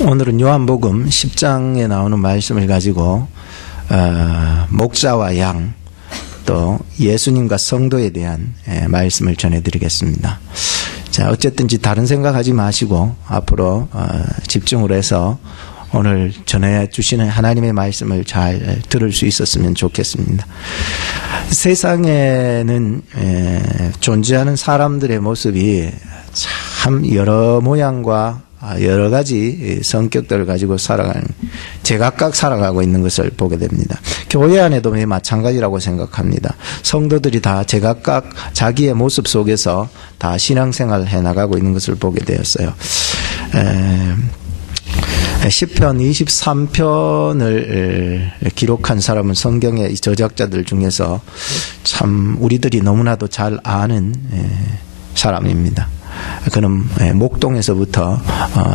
오늘은 요한복음 10장에 나오는 말씀을 가지고 목자와 양, 또 예수님과 성도에 대한 말씀을 전해드리겠습니다. 자, 어쨌든지 다른 생각하지 마시고 앞으로 집중을 해서 오늘 전해 주시는 하나님의 말씀을 잘 들을 수 있었으면 좋겠습니다. 세상에는 존재하는 사람들의 모습이 참 여러 모양과 여러 가지 성격들을 가지고 제각각 살아가고 있는 것을 보게 됩니다. 교회 안에도 마찬가지라고 생각합니다. 성도들이 다 제각각 자기의 모습 속에서 다 신앙생활을 해나가고 있는 것을 보게 되었어요. 시편 23편을 기록한 사람은 성경의 저작자들 중에서 참 우리들이 너무나도 잘 아는 사람입니다. 그는 목동에서부터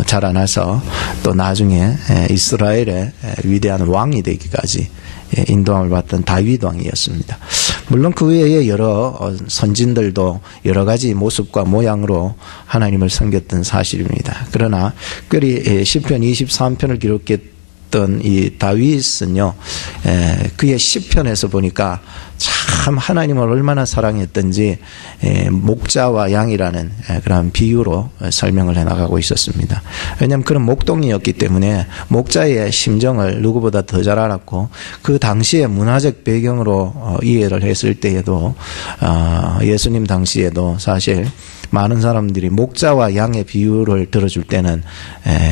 자라나서 또 나중에 이스라엘의 위대한 왕이 되기까지 인도함을 받던 다윗 왕이었습니다. 물론 그 외에 여러 선진들도 여러 가지 모습과 모양으로 하나님을 섬겼던 사실입니다. 그러나 특별히 시편 23편을 기록했던 이 다윗은요, 그의 시편에서 보니까 참 하나님을 얼마나 사랑했던지 목자와 양이라는 그런 비유로 설명을 해나가고 있었습니다. 왜냐하면 그런 목동이었기 때문에 목자의 심정을 누구보다 더 잘 알았고, 그 당시의 문화적 배경으로 이해를 했을 때에도 예수님 당시에도 사실 많은 사람들이 목자와 양의 비유를 들어줄 때는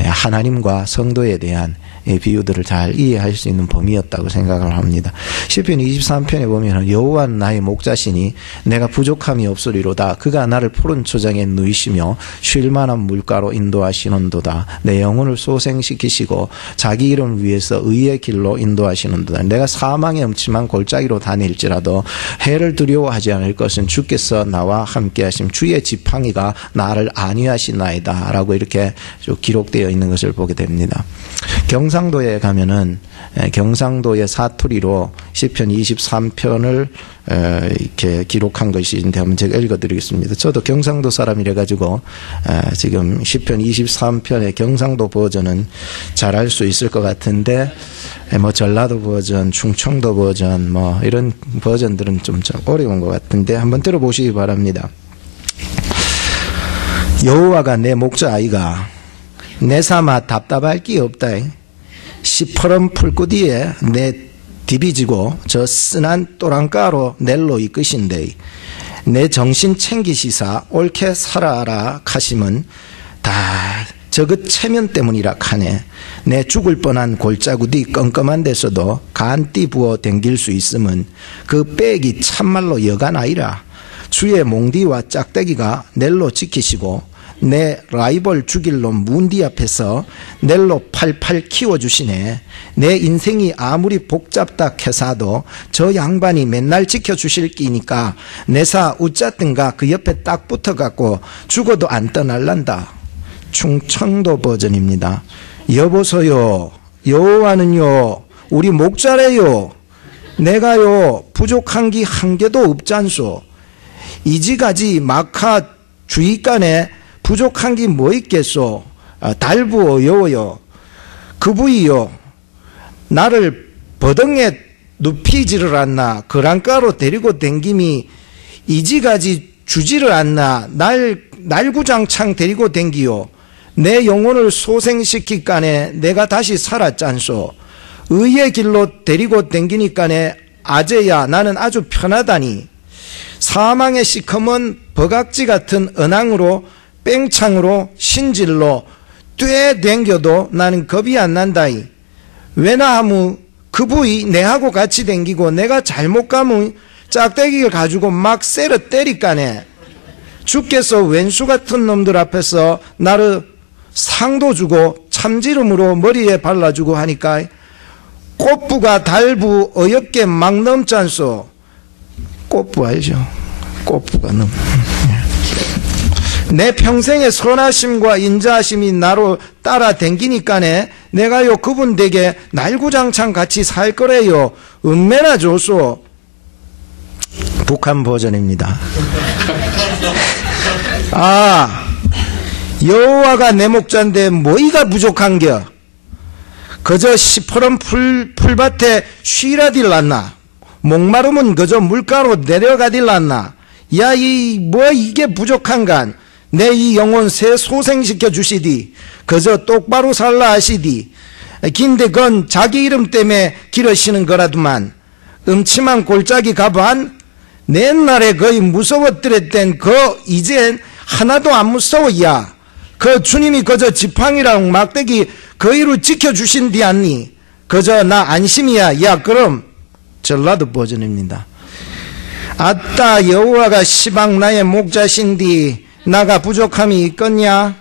하나님과 성도에 대한 비유들을 잘 이해할 수 있는 범위였다고 생각을 합니다. 시편 23편에 보면 여호와는 나의 목자시니 내가 부족함이 없으리로다. 그가 나를 푸른 초장에 누이시며 쉴 만한 물가로 인도하시는도다. 내 영혼을 소생시키시고 자기 이름을 위해서 의의 길로 인도하시는도다. 내가 사망의 음침한 골짜기로 다닐지라도 해를 두려워하지 않을 것은 주께서 나와 함께 하심 주의 지팡이가 나를 안위하시나이다 라고 이렇게 기록되어 있는 것을 보게 됩니다. 경상도에 가면은 경상도의 사투리로 시편 23편을 이렇게 기록한 것이 있는데 한번 제가 읽어드리겠습니다. 저도 경상도 사람이라 가지고 지금 시편 23편의 경상도 버전은 잘할 수 있을 것 같은데 전라도 버전, 충청도 버전 이런 버전들은 좀 어려운 것 같은데 한번 들어보시기 바랍니다. 여호와가 내 목자아이가 내 삼아 답답할 게 없다. 시퍼런 풀꾸디에 내 디비지고 저 쓴한 또랑가로 낼로 이끄신데 내 정신 챙기시사 옳게 살아라 카심은 다 저그 체면 때문이라 카네. 내 죽을 뻔한 골짜구디 껌껌한 데서도 간띠 부어 댕길 수 있음은 그 빽이 참말로 여간 아니라 주의 몽디와 짝대기가 낼로 지키시고 내 라이벌 죽일 놈 문디 앞에서 낼로 팔팔 키워주시네. 내 인생이 아무리 복잡다 캐사도 저 양반이 맨날 지켜주실 끼니까 내사 웃자든가 그 옆에 딱 붙어갖고 죽어도 안 떠날란다. 충청도 버전입니다. 여보소요, 여호와는요 우리 목자래요. 내가요 부족한 게 한 개도 없잖소. 이지가지 마카 주의간에 부족한 게 뭐 있겠소. 달부어 여워요. 그부이요 나를 버덩에 눕히지를 않나. 그랑가로 데리고 댕김이 이지가지 주지를 않나. 날구장창 데리고 댕기요. 내 영혼을 소생시키까네 내가 다시 살았잖소. 의의 길로 데리고 댕기니까네 아재야 나는 아주 편하다니. 사망의 시커먼 버각지 같은 언앙으로 뺑창으로 신질로 떼댕겨도 나는 겁이 안 난다이. 왜냐하면 그 부위 내하고 같이 댕기고 내가 잘못 가면 짝대기를 가지고 막 세러 때리까네. 주께서 왼수 같은 놈들 앞에서 나를 상도 주고 참지름으로 머리에 발라주고 하니까 꽃부가 달부 어렵게 막 넘잖소. 꽃부 알죠? 꽃부가 넘. 내 평생의 선하심과 인자하심이 나로 따라 댕기니까네 내가요 그분 댁에 날구장창 같이 살 거래요. 은매나 줘소. 북한 버전입니다. 여호와가 내 목자인데 뭐이가 부족한겨? 그저 시퍼런 풀밭에 쉬라딜랐나? 목마름은 그저 물가로 내려가딜랐나? 야, 이게 부족한간? 내 이 영혼 새 소생시켜 주시디. 그저 똑바로 살라 하시디. 긴데 그건 자기 이름 때문에 기르시는 거라도만. 음침한 골짜기 가반? 내 옛날에 거의 무서웠더랬던 이젠 하나도 안 무서워. 야, 주님이 그저 지팡이랑 막대기 거의로 지켜주신디 않니? 그저 나 안심이야. 야, 그럼 전라도 버전입니다. 아따, 여호와가 시방 나의 목자신디 나가 부족함이 있겠냐?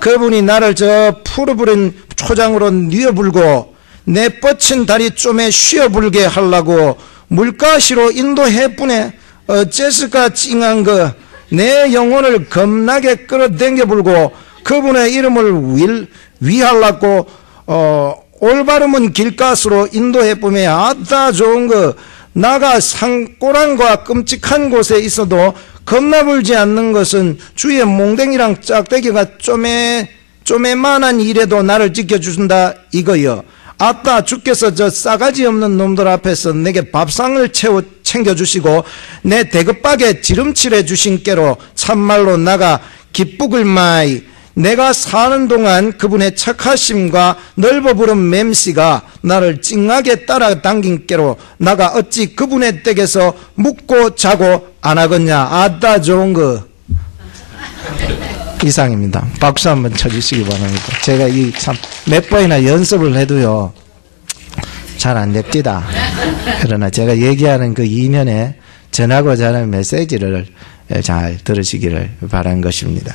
그분이 나를 저 푸르푸른 초장으로 뉘어불고 내 뻗친 다리 좀에 쉬어불게 하려고 물가시로 인도해뿐에 어째서까 찡한 내 영혼을 겁나게 끌어당겨 불고 그분의 이름을 위하려고 올바름은 길가스로 인도해뿐에 아따 좋은 나가 산고랑과 끔찍한 곳에 있어도 겁나불지 않는 것은 주의 몽댕이랑 짝대기가 쪼매만한 일에도 나를 지켜주신다 이거요. 아따, 주께서 저 싸가지 없는 놈들 앞에서 내게 밥상을 챙겨주시고 내 대급박에 지름칠해 주신 깨로 참말로 나가 기쁘글 마이. 내가 사는 동안 그분의 착하심과 넓어부른 맴씨가 나를 찡하게 따라당긴 깨로 나가 어찌 그분의 댁에서 묵고 자고 안 하겠냐. 아따 좋은 거. 이상입니다. 박수 한번 쳐주시기 바랍니다. 제가 이 참 몇 번이나 연습을 해도요 잘 안 됩니다. 그러나 제가 얘기하는 그 이면에 전하고자 하는 메시지를 잘 들으시기를 바란 것입니다.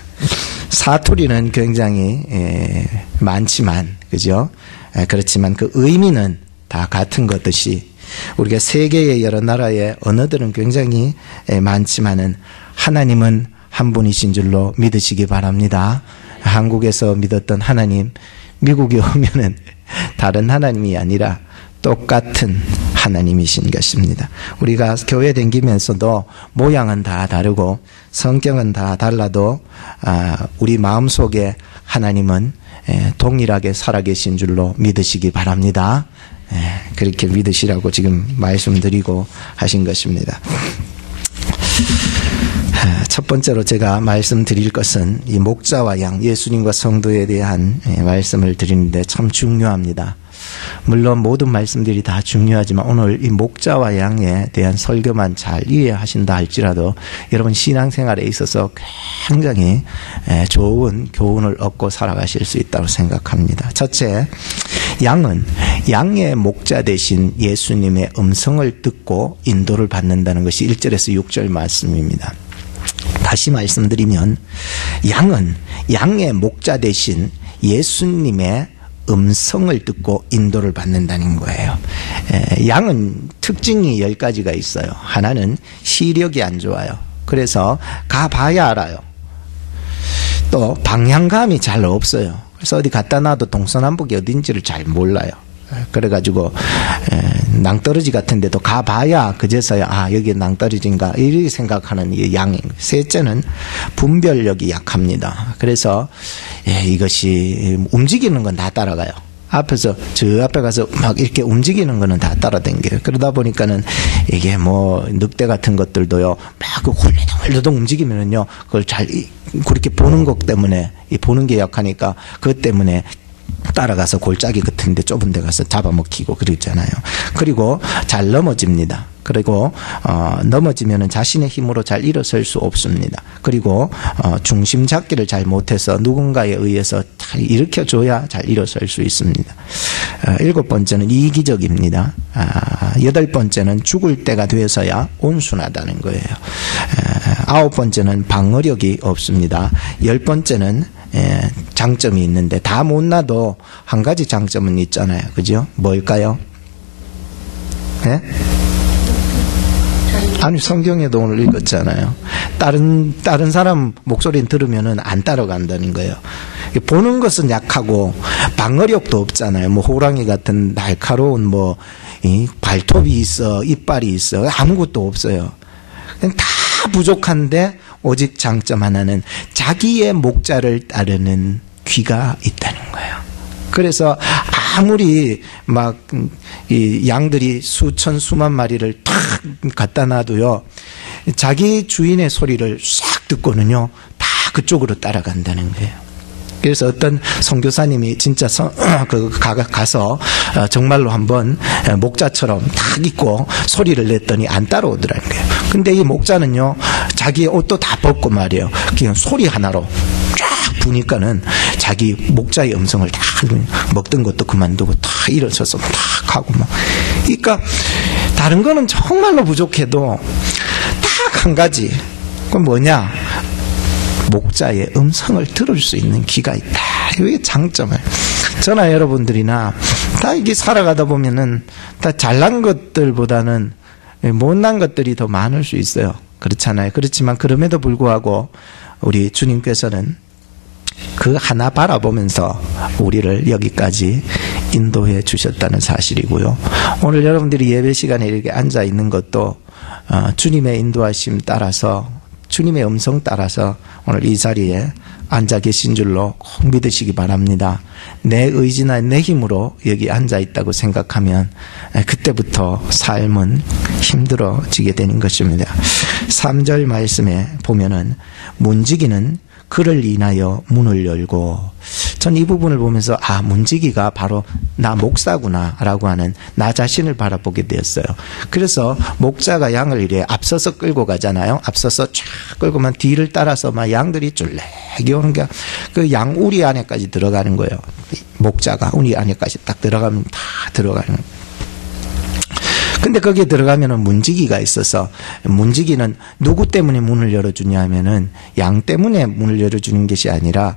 사투리는 굉장히 많지만, 그죠? 그렇지만 그 의미는 다 같은 것듯이 우리가 세계의 여러 나라의 언어들은 굉장히 많지만은 하나님은 한 분이신 줄로 믿으시기 바랍니다. 한국에서 믿었던 하나님, 미국에 오면은 다른 하나님이 아니라 똑같은 하나님이신 것입니다. 우리가 교회 다니면서도 모양은 다 다르고 성격은 다 달라도 우리 마음속에 하나님은 동일하게 살아계신 줄로 믿으시기 바랍니다. 그렇게 믿으시라고 지금 말씀드리고 하신 것입니다. 첫 번째로 제가 말씀드릴 것은 이 목자와 양, 예수님과 성도에 대한 말씀을 드리는데 참 중요합니다. 물론 모든 말씀들이 다 중요하지만 오늘 이 목자와 양에 대한 설교만 잘 이해하신다 할지라도 여러분 신앙생활에 있어서 굉장히 좋은 교훈을 얻고 살아가실 수 있다고 생각합니다. 첫째, 양은 양의 목자 대신 예수님의 음성을 듣고 인도를 받는다는 것이 1절에서 6절 말씀입니다. 다시 말씀드리면 양은 양의 목자 대신 예수님의 음성을 듣고 인도를 받는다는 거예요. 양은 특징이 10가지가 있어요. 하나는 시력이 안 좋아요. 그래서 가봐야 알아요. 또 방향감이 잘 없어요. 그래서 어디 갖다 놔도 동서남북이 어딘지를 잘 몰라요. 그래가지고 낭떠러지 같은 데도 가봐야 그제서야 여기 낭떠러지인가 이렇게 생각하는 이 양인 거예요. 셋째는 분별력이 약합니다. 그래서 이것이 움직이는 건 다 따라가요. 앞에서 저 앞에 가서 막 이렇게 움직이는 거는 다 따라다녀요. 그러다 보니까는 이게 뭐 늑대 같은 것들도요 막 홀리덩 움직이면은요 그걸 잘 그렇게 보는 것 때문에 보는 게 약하니까 그것 때문에 따라가서 골짜기 같은 데 좁은 데 가서 잡아먹히고 그러잖아요. 그리고 잘 넘어집니다. 그리고 넘어지면은 자신의 힘으로 잘 일어설 수 없습니다. 그리고 중심 잡기를 잘 못해서 누군가에 의해서 잘 일으켜줘야 잘 일어설 수 있습니다. 7번째는 이기적입니다. 8번째는 죽을 때가 되어서야 온순하다는 거예요. 9번째는 방어력이 없습니다. 10번째는 장점이 있는데 다 못나도 한 가지 장점은 있잖아요. 그죠? 뭘까요? 예? 아니 성경에도 오늘 읽었잖아요. 다른 사람 목소리는 들으면은 안 따라간다는 거예요. 보는 것은 약하고 방어력도 없잖아요. 뭐 호랑이 같은 날카로운 뭐 발톱이 있어, 이빨이 있어, 아무것도 없어요. 다 부족한데 오직 장점 하나는 자기의 목자를 따르는 귀가 있다는 거예요. 그래서 아무리 막 이 양들이 수천 수만 마리를 탁 갖다 놔도요, 자기 주인의 소리를 싹 듣고는요 다 그쪽으로 따라간다는 거예요. 그래서 어떤 선교사님이 진짜 가서 정말로 한번 목자처럼 탁 입고 소리를 냈더니 안 따라오더라는 거예요. 근데 이 목자는요 자기 옷도 다 벗고 말이에요, 그냥 소리 하나로 쫙 부니까는 자기 목자의 음성을 다 먹던 것도 그만두고 다 일어서서 탁 하고 막. 그러니까 다른 거는 정말로 부족해도 딱 한 가지, 그건 뭐냐, 목자의 음성을 들을 수 있는 귀가 있다. 이게 장점을. 저나 여러분들이나 다 이게 살아가다 보면은 다 잘난 것들보다는 못난 것들이 더 많을 수 있어요. 그렇잖아요. 그렇지만 그럼에도 불구하고 우리 주님께서는 그 하나 바라보면서 우리를 여기까지 인도해 주셨다는 사실이고요. 오늘 여러분들이 예배 시간에 이렇게 앉아 있는 것도 주님의 인도하심 따라서, 주님의 음성 따라서 오늘 이 자리에 앉아 계신 줄로 꼭 믿으시기 바랍니다. 내 의지나 내 힘으로 여기 앉아 있다고 생각하면 그때부터 삶은 힘들어지게 되는 것입니다. 3절 말씀에 보면은 문지기는 그를 인하여 문을 열고, 전 이 부분을 보면서 문지기가 바로 나 목사구나 라고 하는 나 자신을 바라보게 되었어요. 그래서 목자가 양을 이래 앞서서 끌고 가잖아요. 앞서서 쫙 끌고만 뒤를 따라서 막 양들이 쫄래기 오는 게 그 양 우리 안에까지 들어가는 거예요. 목자가 우리 안에까지 딱 들어가면 다 들어가는 거예요. 근데 거기에 들어가면은 문지기가 있어서, 문지기는 누구 때문에 문을 열어주냐 하면은 양 때문에 문을 열어주는 것이 아니라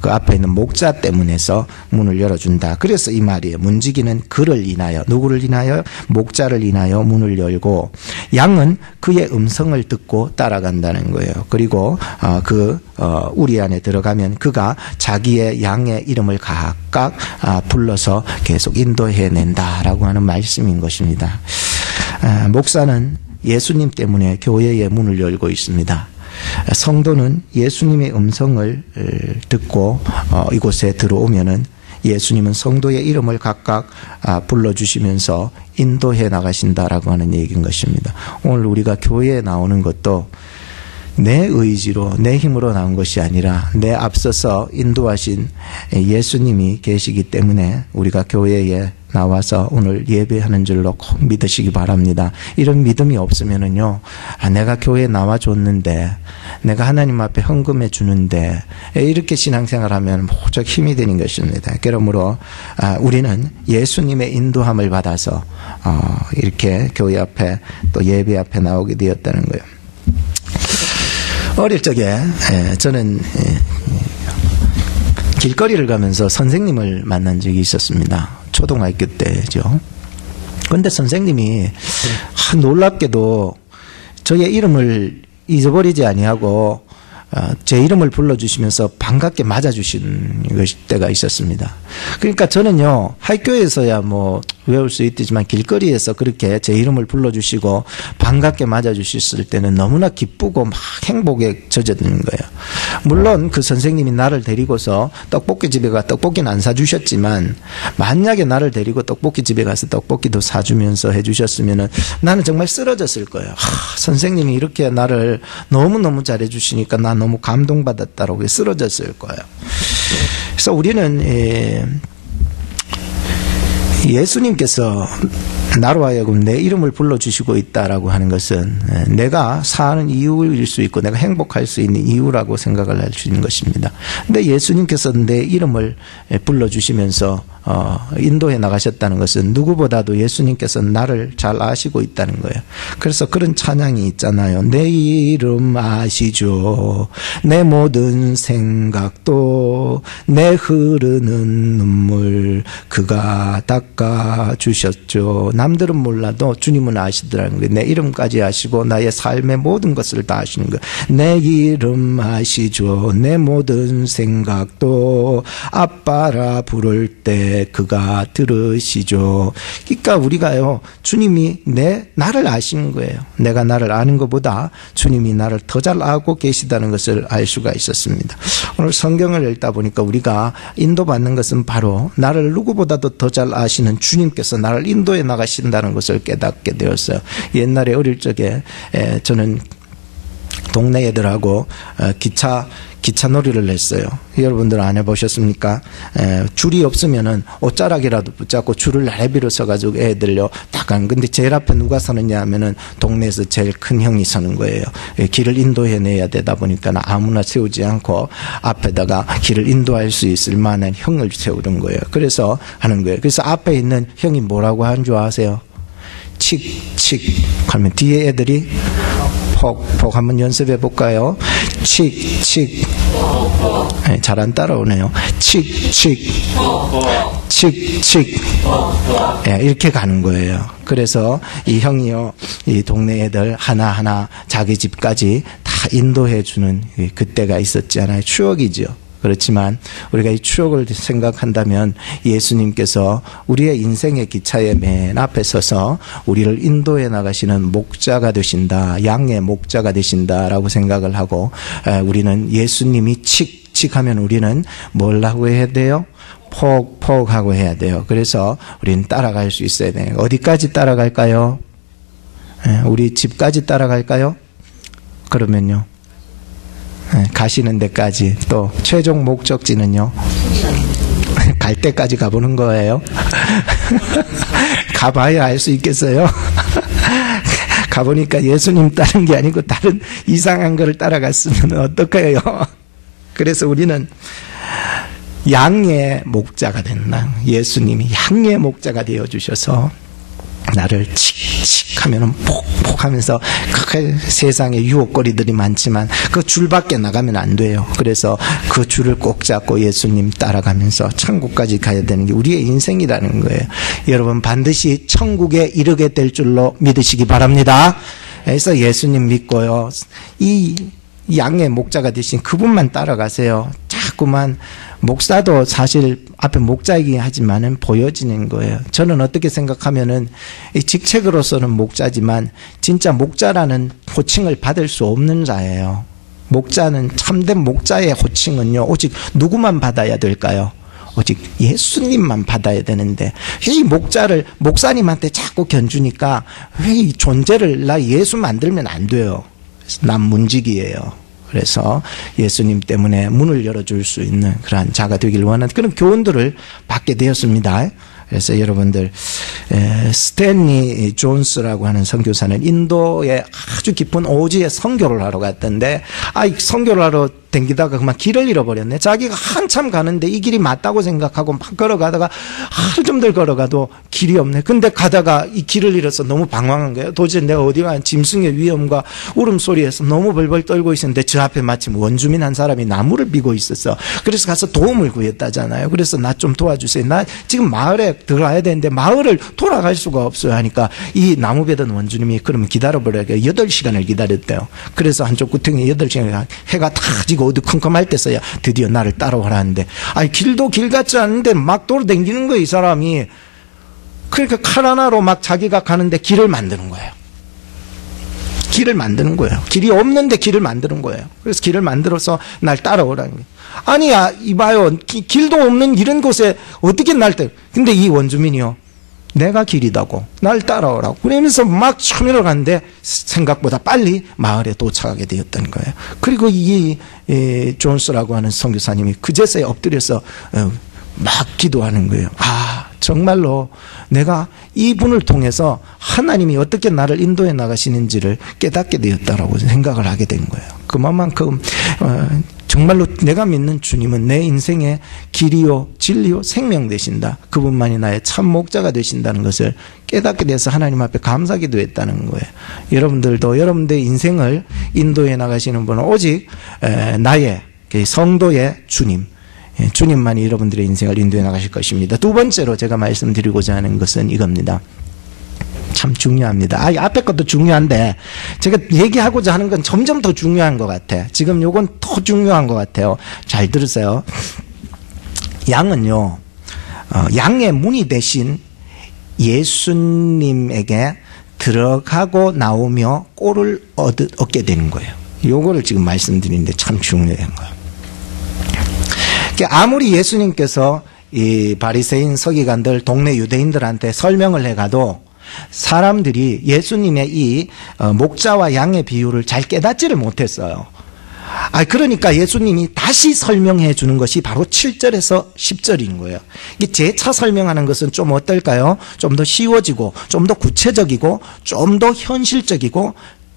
그 앞에 있는 목자 때문에서 문을 열어준다. 그래서 이 말이에요. 문지기는 그를 인하여, 누구를 인하여? 목자를 인하여 문을 열고, 양은 그의 음성을 듣고 따라간다는 거예요. 그리고 우리 안에 들어가면 그가 자기의 양의 이름을 각각 불러서 계속 인도해낸다라고 하는 말씀인 것입니다. 목사는 예수님 때문에 교회의 문을 열고 있습니다. 성도는 예수님의 음성을 듣고 이곳에 들어오면은 예수님은 성도의 이름을 각각 불러주시면서 인도해 나가신다라고 하는 얘기인 것입니다. 오늘 우리가 교회에 나오는 것도 내 의지로, 내 힘으로 나온 것이 아니라 내 앞서서 인도하신 예수님이 계시기 때문에 우리가 교회에 나와서 오늘 예배하는 줄로 꼭 믿으시기 바랍니다. 이런 믿음이 없으면은요, 내가 교회에 나와줬는데, 내가 하나님 앞에 헌금해 주는데, 이렇게 신앙생활하면 무척 힘이 되는 것입니다. 그러므로 우리는 예수님의 인도함을 받아서 이렇게 교회 앞에 또 예배 앞에 나오게 되었다는 거예요. 어릴 적에 저는 길거리를 가면서 선생님을 만난 적이 있었습니다. 초등학교 때죠. 그런데 선생님이 놀랍게도 저의 이름을 잊어버리지 아니하고 제 이름을 불러주시면서 반갑게 맞아주신 때가 있었습니다. 그러니까 저는요, 학교에서야 뭐 외울 수 있지만 길거리에서 그렇게 제 이름을 불러주시고 반갑게 맞아주셨을 때는 너무나 기쁘고 막 행복에 젖어드는 거예요. 물론 그 선생님이 나를 데리고서 떡볶이집에 가 떡볶이는 안 사주셨지만, 만약에 나를 데리고 떡볶이집에 가서 떡볶이도 사주면서 해주셨으면 나는 정말 쓰러졌을 거예요. 선생님이 이렇게 나를 너무너무 잘해주시니까 나 너무 감동받았다라고 쓰러졌을 거예요. 그래서 우리는 예수님께서 나로 하여금 내 이름을 불러주시고 있다라고 하는 것은 내가 사는 이유일 수 있고 내가 행복할 수 있는 이유라고 생각을 할 수 있는 것입니다. 근데 예수님께서 내 이름을 불러주시면서 인도해 나가셨다는 것은 누구보다도 예수님께서 나를 잘 아시고 있다는 거예요. 그래서 그런 찬양이 있잖아요. 내 이름 아시죠. 내 모든 생각도, 내 흐르는 눈물 그가 닦아주셨죠. 남들은 몰라도 주님은 아시더라는 거예요. 내 이름까지 아시고 나의 삶의 모든 것을 다 아시는 거예요. 내 이름 아시죠. 내 모든 생각도 아빠라 부를 때 그가 들으시죠. 그러니까 우리가요, 주님이 나를 아시는 거예요. 내가 나를 아는 것보다 주님이 나를 더 잘 알고 계시다는 것을 알 수가 있었습니다. 오늘 성경을 읽다 보니까 우리가 인도받는 것은 바로 나를 누구보다도 더 잘 아시는 주님께서 나를 인도해 나가신다는 것을 깨닫게 되었어요. 옛날에 어릴 적에 저는 동네 애들하고 기차 놀이를 했어요. 여러분들 안 해보셨습니까? 줄이 없으면은 옷자락이라도 붙잡고 줄을 나래비로 서가지고 애들요 딱 가는. 근데 제일 앞에 누가 서느냐 하면은 동네에서 제일 큰 형이 서는 거예요. 길을 인도해내야 되다 보니까 아무나 세우지 않고 앞에다가 길을 인도할 수 있을 만한 형을 세우는 거예요. 그래서 하는 거예요. 그래서 앞에 있는 형이 뭐라고 하는 줄 아세요? 칙칙 하면 뒤에 애들이 폭 한번 연습해 볼까요? 칙칙. 잘 안 따라오네요. 칙칙 칙칙. 이렇게 가는 거예요. 그래서 이 형이요, 이 동네 애들 하나하나 자기 집까지 다 인도해 주는 그때가 있었잖아요. 추억이죠. 그렇지만 우리가 이 추억을 생각한다면 예수님께서 우리의 인생의 기차의 맨 앞에 서서 우리를 인도해 나가시는 목자가 되신다, 양의 목자가 되신다라고 생각을 하고, 우리는 예수님이 칙칙하면 우리는 뭘 하고 해야 돼요? 폭 하고 해야 돼요. 그래서 우리는 따라갈 수 있어야 돼요. 어디까지 따라갈까요? 우리 집까지 따라갈까요? 그러면요, 가시는 데까지. 또 최종 목적지는요, 갈 때까지 가보는 거예요. 가봐야 알 수 있겠어요? 가보니까 예수님 따른 게 아니고 다른 이상한 거를 따라갔으면 어떡해요? 그래서 우리는 양의 목자가 된다. 예수님이 양의 목자가 되어주셔서 나를 칙칙 하면은 폭폭 하면서 그 세상에 유혹거리들이 많지만 그 줄밖에 나가면 안 돼요. 그래서 그 줄을 꼭 잡고 예수님 따라가면서 천국까지 가야 되는 게 우리의 인생이라는 거예요. 여러분 반드시 천국에 이르게 될 줄로 믿으시기 바랍니다. 그래서 예수님 믿고요, 이 양의 목자가 되신 그분만 따라가세요. 자꾸만 목사도 사실 앞에 목자이긴 하지만은 보여지는 거예요. 저는 어떻게 생각하면은 이 직책으로서는 목자지만 진짜 목자라는 호칭을 받을 수 없는 자예요. 목자는, 참된 목자의 호칭은요, 오직 누구만 받아야 될까요? 오직 예수님만 받아야 되는데, 이 목자를 목사님한테 자꾸 견주니까 왜 이 존재를 나 예수 만들면 안 돼요. 난 문직이에요. 그래서 예수님 때문에 문을 열어줄 수 있는 그러한 자가 되길 원하는 그런 교훈들을 받게 되었습니다. 그래서 여러분들, 스탠리 존스라고 하는 선교사는 인도의 아주 깊은 오지에 선교를 하러 갔던데, 선교를 하러 댕기다가 그만 길을 잃어버렸네. 자기가 한참 가는데 이 길이 맞다고 생각하고 막 걸어가다가 하루 좀 더 걸어가도 길이 없네. 근데 가다가 이 길을 잃어서 너무 방황한 거예요. 도저히 내가 어디 가는 짐승의 위험과 울음소리에서 너무 벌벌 떨고 있었는데 저 앞에 마침 원주민 한 사람이 나무를 비고 있었어. 그래서 가서 도움을 구했다잖아요. 그래서 나 좀 도와주세요. 나 지금 마을에 들어가야 되는데 마을을 돌아갈 수가 없어요 하니까 이 나무 베던 원주님이 그러면 기다려보라고 8시간을 기다렸대요. 그래서 한쪽 구덩이에 8시간, 해가 다 지고 어두컴컴할 때서야 드디어 나를 따라오라 하는데, 길도 길 같지 않은데 막 돌아다니는 거예요, 이 사람이. 그러니까 칼 하나로 막 자기가 가는데 길을 만드는 거예요. 길을 만드는 거예요. 길이 없는데 길을 만드는 거예요. 그래서 길을 만들어서 날 따라오라는 거예요. 아니야, 이봐요, 길도 없는 이런 곳에 어떻게 날 따라. 근데 이 원주민이요, 내가 길이다고 날 따라오라고 그러면서 막 처음으로 갔는데 생각보다 빨리 마을에 도착하게 되었던 거예요. 그리고 이 존스라고 하는 선교사님이 그제서야 엎드려서 막 기도하는 거예요. 정말로 내가 이분을 통해서 하나님이 어떻게 나를 인도해 나가시는지를 깨닫게 되었다라고 생각을 하게 된 거예요. 그만큼 정말로 내가 믿는 주님은 내 인생의 길이요 진리요 생명 되신다. 그분만이 나의 참 목자가 되신다는 것을 깨닫게 돼서 하나님 앞에 감사기도 했다는 거예요. 여러분들도 여러분들의 인생을 인도해 나가시는 분은 오직 나의 성도의 주님, 주님만이 여러분들의 인생을 인도해 나가실 것입니다. 두 번째로 제가 말씀드리고자 하는 것은 이겁니다. 참 중요합니다. 앞에 것도 중요한데 제가 얘기하고자 하는 건 점점 더 중요한 것 같아. 지금 요건 더 중요한 것 같아요. 잘 들으세요. 양은요, 양의 문이 대신 예수님에게 들어가고 나오며 꼴을 얻게 되는 거예요. 요거를 지금 말씀드리는데 참 중요한 거예요. 그러니까 아무리 예수님께서 이 바리새인 서기관들 동네 유대인들한테 설명을 해가도 사람들이 예수님의 이 목자와 양의 비유를 잘 깨닫지를 못했어요. 그러니까 예수님이 다시 설명해 주는 것이 바로 7절에서 10절인 거예요. 이 재차 설명하는 것은 좀 어떨까요? 좀 더 쉬워지고, 좀 더 구체적이고, 좀 더 현실적이고,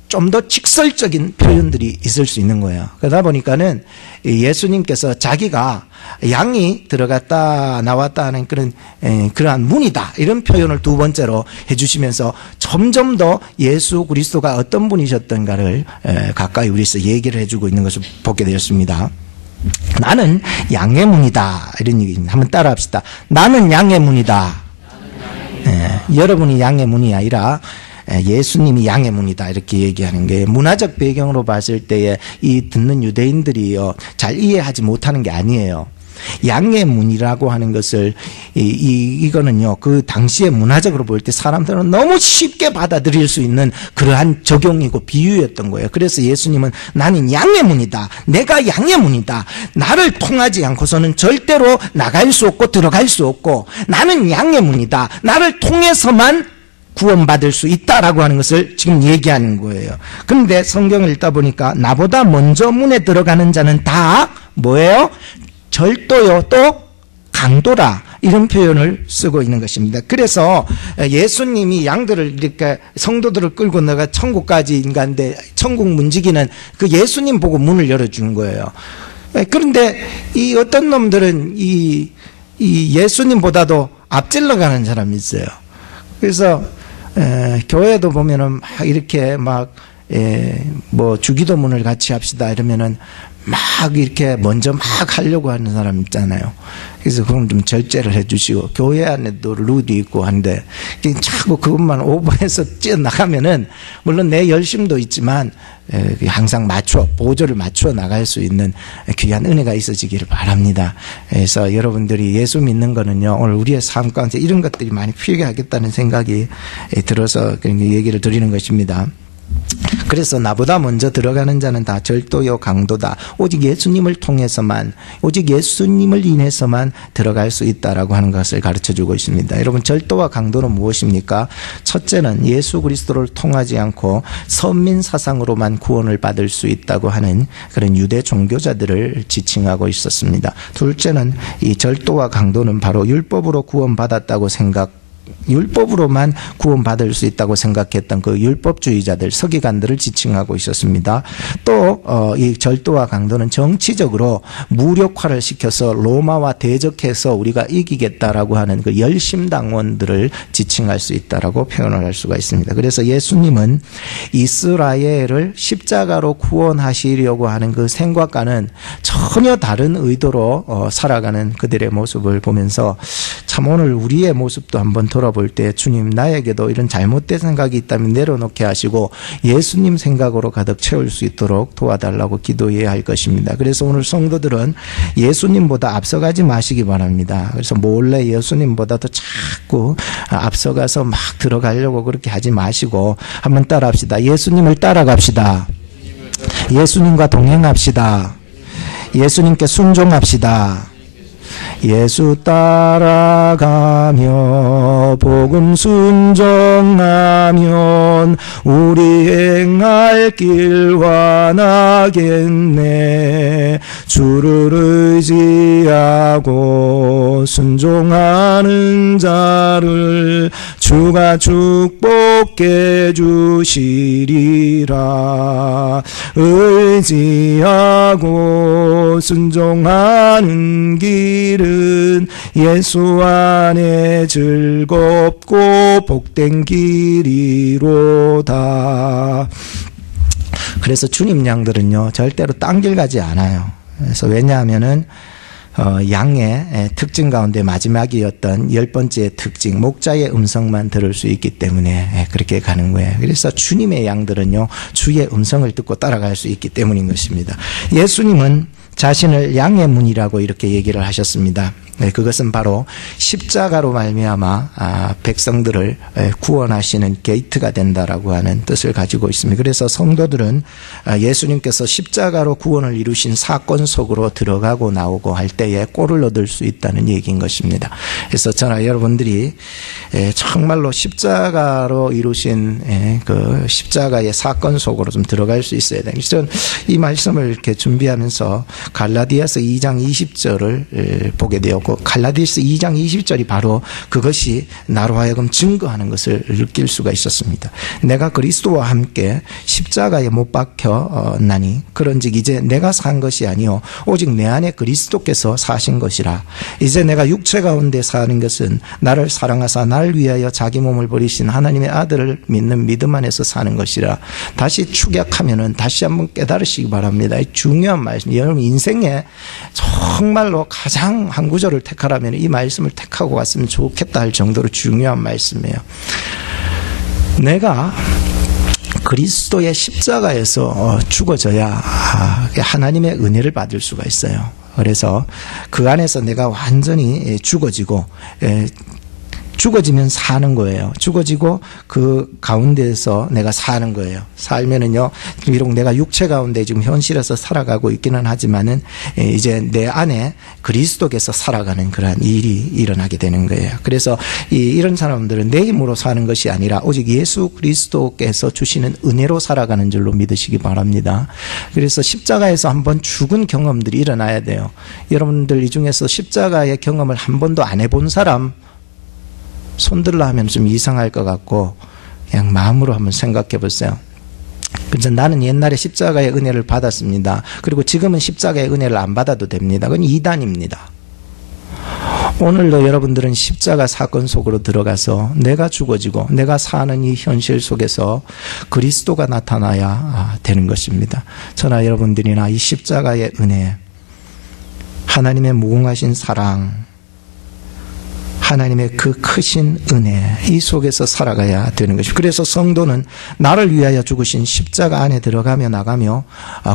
좀 더 직설적인 표현들이 있을 수 있는 거예요. 그러다 보니까는 예수님께서 자기가 양이 들어갔다 나왔다 하는 그러한 문이다, 이런 표현을 두 번째로 해주시면서 점점 더 예수 그리스도가 어떤 분이셨던가를 가까이 우리에서 얘기를 해주고 있는 것을 보게 되었습니다. 나는 양의 문이다, 이런 얘기입니다. 한번 따라합시다. 나는 양의 문이다. 여러분이 양의 문이 아니라 예수님이 양의 문이다, 이렇게 얘기하는 게 문화적 배경으로 봤을 때에 이 듣는 유대인들이요 잘 이해하지 못하는 게 아니에요. 양의 문이라고 하는 것을 이거는요 그 당시에 문화적으로 볼 때 사람들은 너무 쉽게 받아들일 수 있는 그러한 적용이고 비유였던 거예요. 그래서 예수님은 나는 양의 문이다, 내가 양의 문이다, 나를 통하지 않고서는 절대로 나갈 수 없고 들어갈 수 없고, 나는 양의 문이다, 나를 통해서만 구원받을 수 있다라고 하는 것을 지금 얘기하는 거예요. 그런데 성경을 읽다 보니까 나보다 먼저 문에 들어가는 자는 다 뭐예요? 절도요 또 강도라, 이런 표현을 쓰고 있는 것입니다. 그래서 예수님이 양들을 이렇게 성도들을 끌고 나가 천국까지 인간데 천국 문지기는 그 예수님 보고 문을 열어주는 거예요. 그런데 이 어떤 놈들은 이 예수님보다도 앞질러 가는 사람이 있어요. 그래서 교회도 보면은 막 이렇게 뭐 주기도문을 같이 합시다 이러면은 막 이렇게 먼저 막 하려고 하는 사람 있잖아요. 그래서 그럼 좀 절제를 해주시고, 교회 안에도 룰이 있고 한데 자꾸 그것만 오버해서 뛰어나가면은 물론 내 열심도 있지만 항상 보조를 맞춰 나갈 수 있는 귀한 은혜가 있어지기를 바랍니다. 그래서 여러분들이 예수 믿는 거는요 오늘 우리의 삶 가운데 이런 것들이 많이 필요하겠다는 생각이 들어서 얘기를 드리는 것입니다. 그래서 나보다 먼저 들어가는 자는 다 절도요 강도다, 오직 예수님을 통해서만, 오직 예수님을 인해서만 들어갈 수 있다라고 하는 것을 가르쳐주고 있습니다. 여러분, 절도와 강도는 무엇입니까? 첫째는 예수 그리스도를 통하지 않고 선민 사상으로만 구원을 받을 수 있다고 하는 그런 유대 종교자들을 지칭하고 있었습니다. 둘째는 이 절도와 강도는 바로 율법으로 구원받았다고 율법으로만 구원받을 수 있다고 생각했던 그 율법주의자들, 서기관들을 지칭하고 있었습니다. 또 이 절도와 강도는 정치적으로 무력화를 시켜서 로마와 대적해서 우리가 이기겠다라고 하는 그 열심당원들을 지칭할 수 있다라고 표현을 할 수가 있습니다. 그래서 예수님은 이스라엘을 십자가로 구원하시려고 하는 그 생각과는 전혀 다른 의도로 살아가는 그들의 모습을 보면서 참 오늘 우리의 모습도 한번 돌아볼 때 주님, 나에게도 이런 잘못된 생각이 있다면 내려놓게 하시고 예수님 생각으로 가득 채울 수 있도록 도와달라고 기도해야 할 것입니다. 그래서 오늘 성도들은 예수님보다 앞서가지 마시기 바랍니다. 그래서 몰래 예수님보다도 자꾸 앞서가서 막 들어가려고 그렇게 하지 마시고 한번 따라합시다. 예수님을 따라갑시다. 예수님과 동행합시다. 예수님께 순종합시다. 예수 따라가며 복음 순종하면 우리 행할 길 완하겠네. 주를 의지하고 순종하는 자를 주가 축복해 주시리라. 의지하고 순종하는 길은 예수 안에 즐겁고 복된 길이로다. 그래서 주님 양들은요 절대로 딴 길 가지 않아요. 그래서 왜냐하면은 양의 특징 가운데 마지막이었던 10번째 특징, 목자의 음성만 들을 수 있기 때문에 그렇게 가는 거예요. 그래서 주님의 양들은요, 주의 음성을 듣고 따라갈 수 있기 때문인 것입니다. 예수님은 자신을 양의 문이라고 이렇게 얘기를 하셨습니다. 그것은 바로 십자가로 말미암아 백성들을 구원하시는 게이트가 된다라고 하는 뜻을 가지고 있습니다. 그래서 성도들은 예수님께서 십자가로 구원을 이루신 사건 속으로 들어가고 나오고 할 때에 꼴을 얻을 수 있다는 얘기인 것입니다. 그래서 저는 여러분들이 정말로 십자가로 이루신 그 십자가의 사건 속으로 좀 들어갈 수 있어야 돼요. 그래서 이 말씀을 이렇게 준비하면서 갈라디아서 2장 20절을 보게 되었고, 갈라디아서 2장 20절이 바로 그것이 나로 하여금 증거하는 것을 느낄 수가 있었습니다. 내가 그리스도와 함께 십자가에 못 박혀나니 그런즉 이제 내가 산 것이 아니요 오직 내 안에 그리스도께서 사신 것이라. 이제 내가 육체 가운데 사는 것은 나를 사랑하사 나를 위하여 자기 몸을 버리신 하나님의 아들을 믿는 믿음 안에서 사는 것이라. 다시 축약하면은 다시 한번 깨달으시기 바랍니다. 중요한 말씀. 여러분 인생에 정말로 가장 한 구절을 택하라면 이 말씀을 택하고 갔으면 좋겠다 할 정도로 중요한 말씀이에요. 내가 그리스도의 십자가에서 죽어져야 하나님의 은혜를 받을 수가 있어요. 그래서 그 안에서 내가 완전히 죽어지면 사는 거예요. 죽어지고 그 가운데에서 내가 사는 거예요. 살면은요, 비록 내가 육체 가운데 지금 현실에서 살아가고 있기는 하지만은 이제 내 안에 그리스도께서 살아가는 그러한 일이 일어나게 되는 거예요. 그래서 이런 사람들은 내 힘으로 사는 것이 아니라 오직 예수 그리스도께서 주시는 은혜로 살아가는 줄로 믿으시기 바랍니다. 그래서 십자가에서 한번 죽은 경험들이 일어나야 돼요. 여러분들 이 중에서 십자가의 경험을 한 번도 안 해본 사람 손들라 하면 좀 이상할 것 같고 그냥 마음으로 한번 생각해 보세요. 그래서 나는 옛날에 십자가의 은혜를 받았습니다. 그리고 지금은 십자가의 은혜를 안 받아도 됩니다. 그건 이단입니다. 오늘도 여러분들은 십자가 사건 속으로 들어가서 내가 죽어지고 내가 사는 이 현실 속에서 그리스도가 나타나야 되는 것입니다. 저나 여러분들이나 이 십자가의 은혜, 하나님의 무궁하신 사랑, 하나님의 그 크신 은혜, 이 속에서 살아가야 되는 것입니다. 그래서 성도는 나를 위하여 죽으신 십자가 안에 들어가며 나가며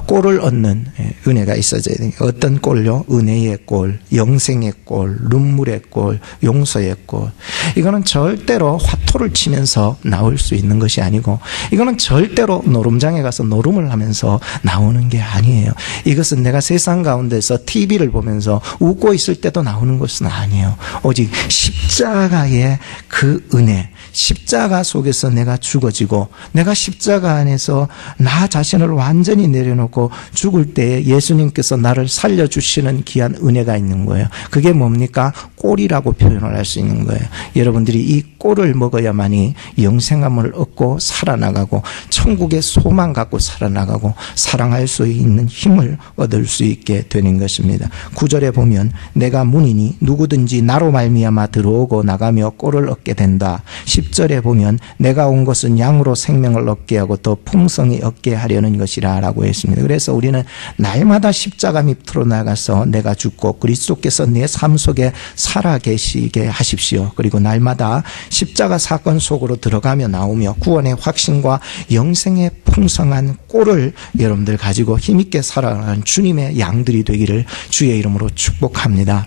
꼴을 얻는 은혜가 있어져야 됩니다. 어떤 꼴요? 은혜의 꼴, 영생의 꼴, 눈물의 꼴, 용서의 꼴. 이거는 절대로 화토를 치면서 나올 수 있는 것이 아니고, 이거는 절대로 노름장에 가서 노름을 하면서 나오는 게 아니에요. 이것은 내가 세상 가운데서 TV를 보면서 웃고 있을 때도 나오는 것은 아니에요. 오직 십자가의 그 은혜, 십자가 속에서 내가 죽어지고 내가 십자가 안에서 나 자신을 완전히 내려놓고 죽을 때에 예수님께서 나를 살려주시는 귀한 은혜가 있는 거예요. 그게 뭡니까? 꼴이라고 표현을 할 수 있는 거예요. 여러분들이 이 꼴을 먹어야만이 영생함을 얻고 살아나가고 천국의 소망 갖고 살아나가고 사랑할 수 있는 힘을 얻을 수 있게 되는 것입니다. 9절에 보면 내가 문이니 누구든지 나로 말미암아 들어오고 나가며 꼴을 얻게 된다. 10절에 보면 내가 온 것은 양으로 생명을 얻게 하고 더 풍성히 얻게 하려는 것이라 라고 했습니다. 그래서 우리는 날마다 십자가 밑으로 나가서 내가 죽고 그리스도께서 내 삶 속에 살아계시게 하십시오. 그리고 날마다 십자가 사건 속으로 들어가며 나오며 구원의 확신과 영생의 풍성한 꼴을 여러분들 가지고 힘있게 살아가는 주님의 양들이 되기를 주의 이름으로 축복합니다.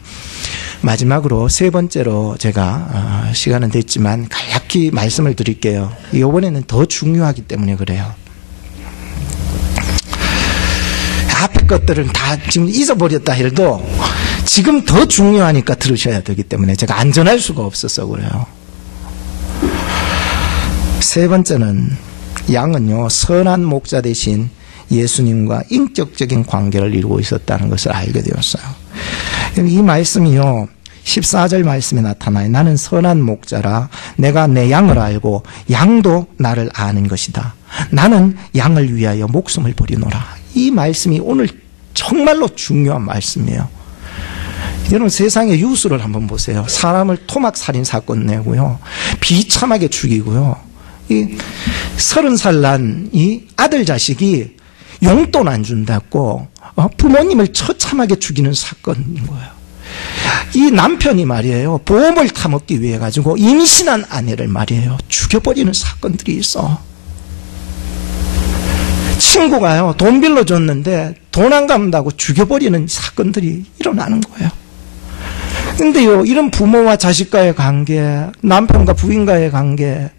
마지막으로 세 번째로 제가 시간은 됐지만 간략히 말씀을 드릴게요. 이번에는 더 중요하기 때문에 그래요. 앞에 것들은 다 지금 잊어버렸다 해도 지금 더 중요하니까 들으셔야 되기 때문에 제가 안전할 수가 없어서 그래요. 세 번째는 양은요, 선한 목자 대신 예수님과 인격적인 관계를 이루고 있었다는 것을 알게 되었어요. 이 말씀이요, 14절 말씀에 나타나요. 나는 선한 목자라 내가 내 양을 알고 양도 나를 아는 것이다. 나는 양을 위하여 목숨을 버리노라. 이 말씀이 오늘 정말로 중요한 말씀이에요. 여러분 세상의 유수를 한번 보세요. 사람을 토막살인 사건 내고요, 비참하게 죽이고요, 이 30살 난 이 아들 자식이 용돈 안 준다고 부모님을 처참하게 죽이는 사건인 거예요. 이 남편이 말이에요, 보험을 타먹기 위해 가지고 임신한 아내를 말이에요, 죽여버리는 사건들이 있어. 친구가요, 돈 빌려줬는데 돈 안 갚는다고 죽여버리는 사건들이 일어나는 거예요. 근데요, 이런 부모와 자식과의 관계, 남편과 부인과의 관계,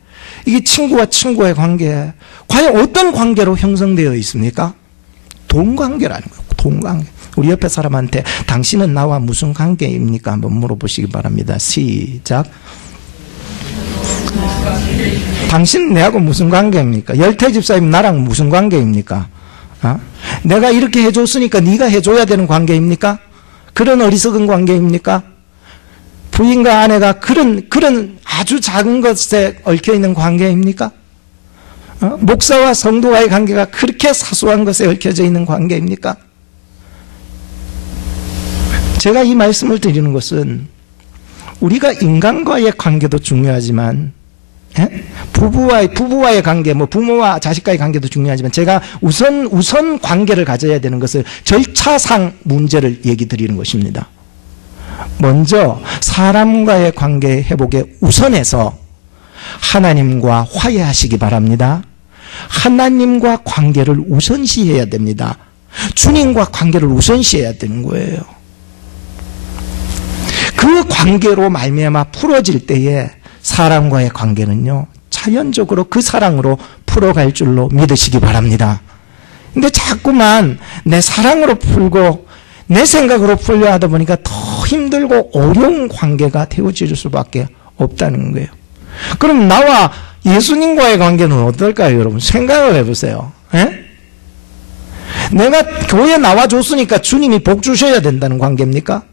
이게 친구와 친구의 관계, 과연 어떤 관계로 형성되어 있습니까? 돈 관계라는 거예요. 돈 관계. 우리 옆에 사람한테 당신은 나와 무슨 관계입니까? 한번 물어보시기 바랍니다. 시작. 당신 내하고 무슨 관계입니까? 열태 집사님 나랑 무슨 관계입니까? 내가 이렇게 해줬으니까 네가 해줘야 되는 관계입니까? 그런 어리석은 관계입니까? 부인과 아내가 그런 아주 작은 것에 얽혀있는 관계입니까? 목사와 성도와의 관계가 그렇게 사소한 것에 얽혀져 있는 관계입니까? 제가 이 말씀을 드리는 것은 우리가 인간과의 관계도 중요하지만 부부와의 관계, 부모와 자식과의 관계도 중요하지만 제가 우선 관계를 가져야 되는 것을 절차상 문제를 얘기 드리는 것입니다. 먼저 사람과의 관계 회복에 우선해서 하나님과 화해하시기 바랍니다. 하나님과 관계를 우선시해야 됩니다. 주님과 관계를 우선시해야 되는 거예요. 그 관계로 말미암아 풀어질 때에 사람과의 관계는요, 자연적으로 그 사랑으로 풀어갈 줄로 믿으시기 바랍니다. 근데 자꾸만 내 사랑으로 풀고 내 생각으로 풀려 하다 보니까 더 힘들고 어려운 관계가 되어질 수밖에 없다는 거예요. 그럼 나와 예수님과의 관계는 어떨까요, 여러분? 생각을 해보세요. 내가 교회에 나와줬으니까 주님이 복 주셔야 된다는 관계입니까?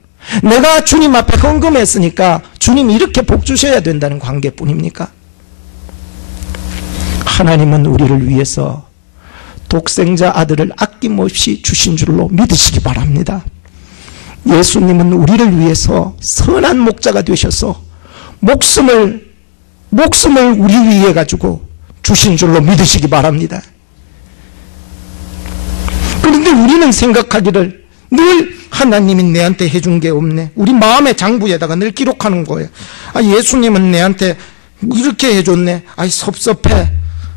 내가 주님 앞에 헌금했으니까 주님이 이렇게 복 주셔야 된다는 관계뿐입니까? 하나님은 우리를 위해서 독생자 아들을 아낌없이 주신 줄로 믿으시기 바랍니다. 예수님은 우리를 위해서 선한 목자가 되셔서 목숨을 우리 위해 가지고 주신 줄로 믿으시기 바랍니다. 그런데 우리는 생각하기를 늘 하나님이 내한테 해준 게 없네. 우리 마음의 장부에다가 늘 기록하는 거예요. 예수님은 내한테 이렇게 해줬네. 섭섭해.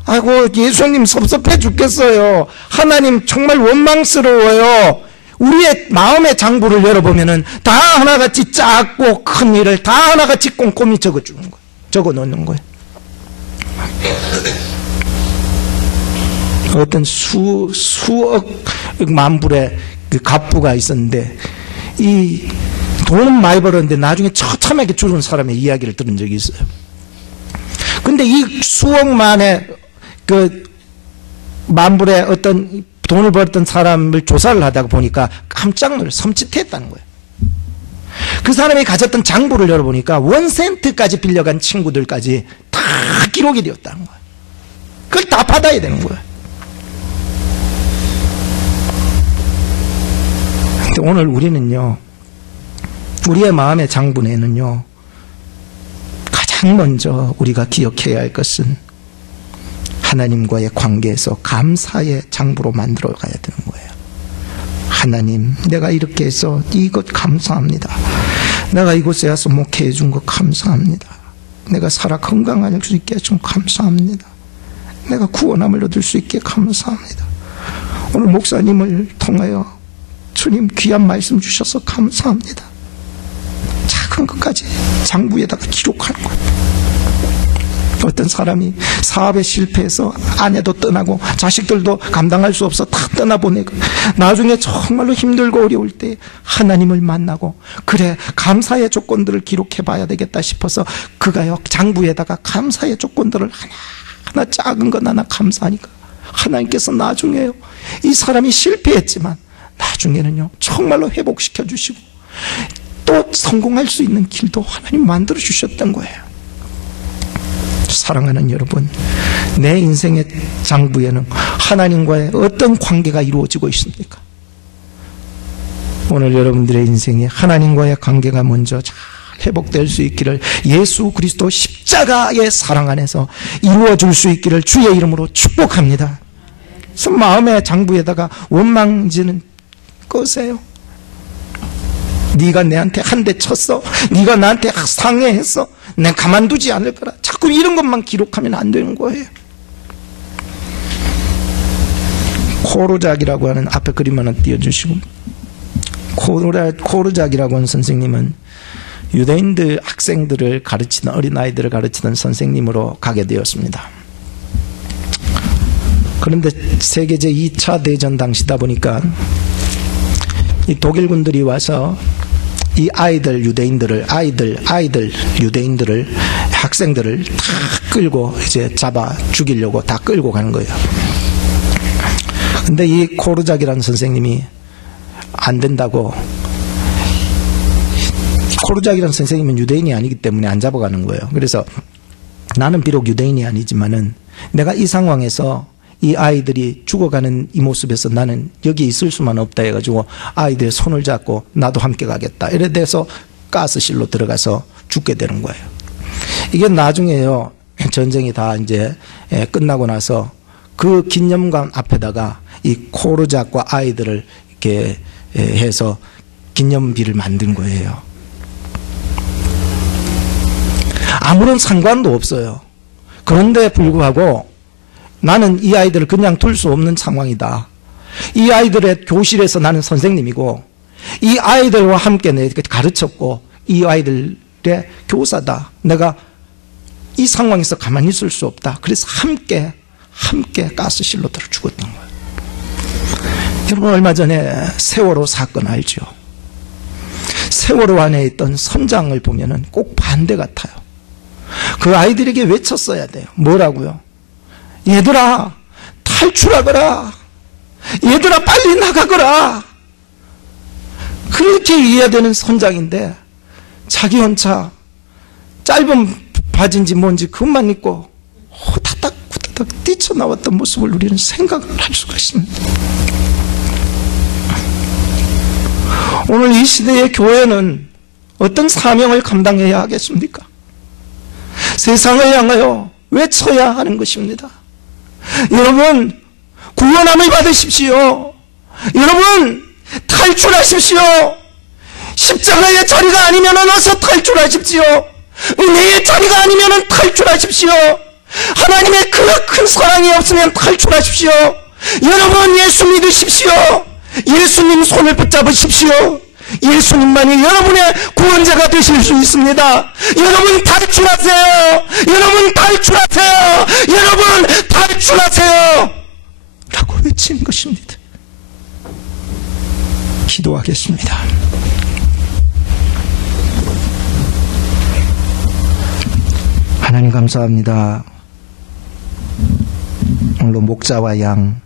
아이고, 예수님 섭섭해 죽겠어요. 하나님 정말 원망스러워요. 우리의 마음의 장부를 열어보면은 다 하나같이 작고 큰 일을 다 하나같이 꼼꼼히 적어주는 거예요. 적어 놓는 거예요. 어떤 수억 만불의 그 갑부가 있었는데, 이 돈은 많이 벌었는데 나중에 처참하게 죽은 사람의 이야기를 들은 적이 있어요. 근데 이 수억만의 그 만불의 어떤 돈을 벌었던 사람을 조사를 하다가 보니까 깜짝 놀라 섬찟했다는 거예요. 그 사람이 가졌던 장부를 열어보니까 1센트까지 빌려간 친구들까지 다 기록이 되었다는 거예요. 그걸 다 받아야 되는 거예요. 근데 오늘 우리는요, 우리의 마음의 장부에는요, 가장 먼저 우리가 기억해야 할 것은 하나님과의 관계에서 감사의 장부로 만들어 가야 되는 거예요. 하나님, 내가 이렇게 해서 이것 감사합니다. 내가 이곳에 와서 목회해 준 것 감사합니다. 내가 살아 건강할 수 있게 해준 감사합니다. 내가 구원함을 얻을 수 있게 감사합니다. 오늘 목사님을 통하여 주님 귀한 말씀 주셔서 감사합니다. 작은 것까지 장부에다가 기록하는 거예요. 어떤 사람이 사업에 실패해서 아내도 떠나고 자식들도 감당할 수 없어 다 떠나보내고 나중에 정말로 힘들고 어려울 때 하나님을 만나고, 그래 감사의 조건들을 기록해 봐야 되겠다 싶어서 그가요 장부에다가 감사의 조건들을 하나하나 작은 것 하나 감사하니까 하나님께서 나중에요 이 사람이 실패했지만 나중에는요 정말로 회복시켜 주시고 또 성공할 수 있는 길도 하나님 만들어 주셨던 거예요. 사랑하는 여러분, 내 인생의 장부에는 하나님과의 어떤 관계가 이루어지고 있습니까? 오늘 여러분들의 인생에 하나님과의 관계가 먼저 잘 회복될 수 있기를, 예수 그리스도 십자가의 사랑 안에서 이루어질 수 있기를 주의 이름으로 축복합니다. 그래서 마음의 장부에다가 원망지는 끄세요. 네가 내한테 한 대 쳤어, 네가 나한테 상해했어, 내가 가만두지 않을 거라. 자꾸 이런 것만 기록하면 안 되는 거예요. 코르작이라고 하는, 앞에 그림 하나 띄워주시고, 코르작이라고 하는 선생님은 유대인들 학생들을 가르치는, 어린아이들을 가르치는 선생님으로 가게 되었습니다. 그런데 세계 제2차 대전 당시다 보니까 이 독일군들이 와서 이 아이들, 유대인들을, 유대인들을, 학생들을 다 끌고 이제 잡아 죽이려고 다 끌고 가는 거예요. 근데 이 코르작이라는 선생님이 안 된다고, 코르작이라는 선생님은 유대인이 아니기 때문에 안 잡아가는 거예요. 그래서 나는 비록 유대인이 아니지만은 내가 이 상황에서 이 아이들이 죽어가는 이 모습에서 나는 여기 있을 수만 없다 해가지고 아이들의 손을 잡고 나도 함께 가겠다, 이래 돼서 가스실로 들어가서 죽게 되는 거예요. 이게 나중에요, 전쟁이 다 이제 끝나고 나서 그 기념관 앞에다가 이 코르작과 아이들을 이렇게 해서 기념비를 만든 거예요. 아무런 상관도 없어요. 그런데 불구하고 나는 이 아이들을 그냥 둘 수 없는 상황이다. 이 아이들의 교실에서 나는 선생님이고, 이 아이들과 함께 내가 가르쳤고, 이 아이들의 교사다. 내가 이 상황에서 가만히 있을 수 없다. 그래서 함께 가스실로 들어 죽었던 거예요. 여러분, 얼마 전에 세월호 사건 알죠? 세월호 안에 있던 선장을 보면은 꼭 반대 같아요. 그 아이들에게 외쳤어야 돼요. 뭐라고요? 얘들아, 탈출하거라. 얘들아, 빨리 나가거라. 그렇게 이해해야 되는 선장인데 자기 혼자 짧은 바지인지 뭔지 그것만 입고 후다닥 뛰쳐나왔던 모습을 우리는 생각을 할 수가 있습니다. 오늘 이 시대의 교회는 어떤 사명을 감당해야 하겠습니까? 세상을 향하여 외쳐야 하는 것입니다. 여러분, 구원함을 받으십시오. 여러분, 탈출하십시오. 십자가의 자리가 아니면 어서 탈출하십시오. 은혜의 자리가 아니면 탈출하십시오. 하나님의 그 큰 사랑이 없으면 탈출하십시오. 여러분, 예수 믿으십시오. 예수님 손을 붙잡으십시오. 예수님만이 여러분의 구원자가 되실 수 있습니다. 여러분, 탈출하세요. 여러분, 탈출하세요. 여러분, 탈출하세요. 라고 외친 것입니다. 기도하겠습니다. 하나님 감사합니다. 오늘도 목자와 양,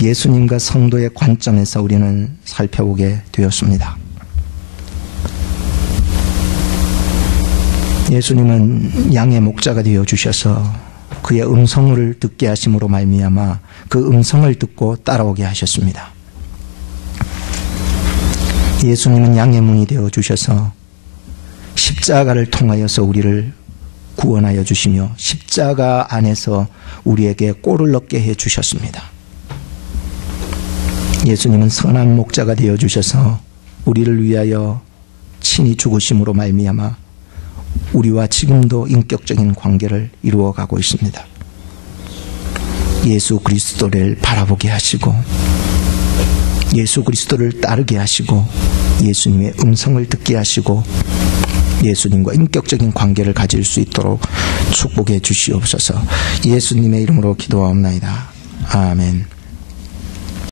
예수님과 성도의 관점에서 우리는 살펴보게 되었습니다. 예수님은 양의 목자가 되어 주셔서 그의 음성을 듣게 하심으로 말미암아 그 음성을 듣고 따라오게 하셨습니다. 예수님은 양의 문이 되어 주셔서 십자가를 통하여서 우리를 구원하여 주시며 십자가 안에서 우리에게 꼴을 얻게 해 주셨습니다. 예수님은 선한 목자가 되어 주셔서 우리를 위하여 친히 죽으심으로 말미암아 우리와 지금도 인격적인 관계를 이루어가고 있습니다. 예수 그리스도를 바라보게 하시고 예수 그리스도를 따르게 하시고 예수님의 음성을 듣게 하시고 예수님과 인격적인 관계를 가질 수 있도록 축복해 주시옵소서. 예수님의 이름으로 기도하옵나이다. 아멘.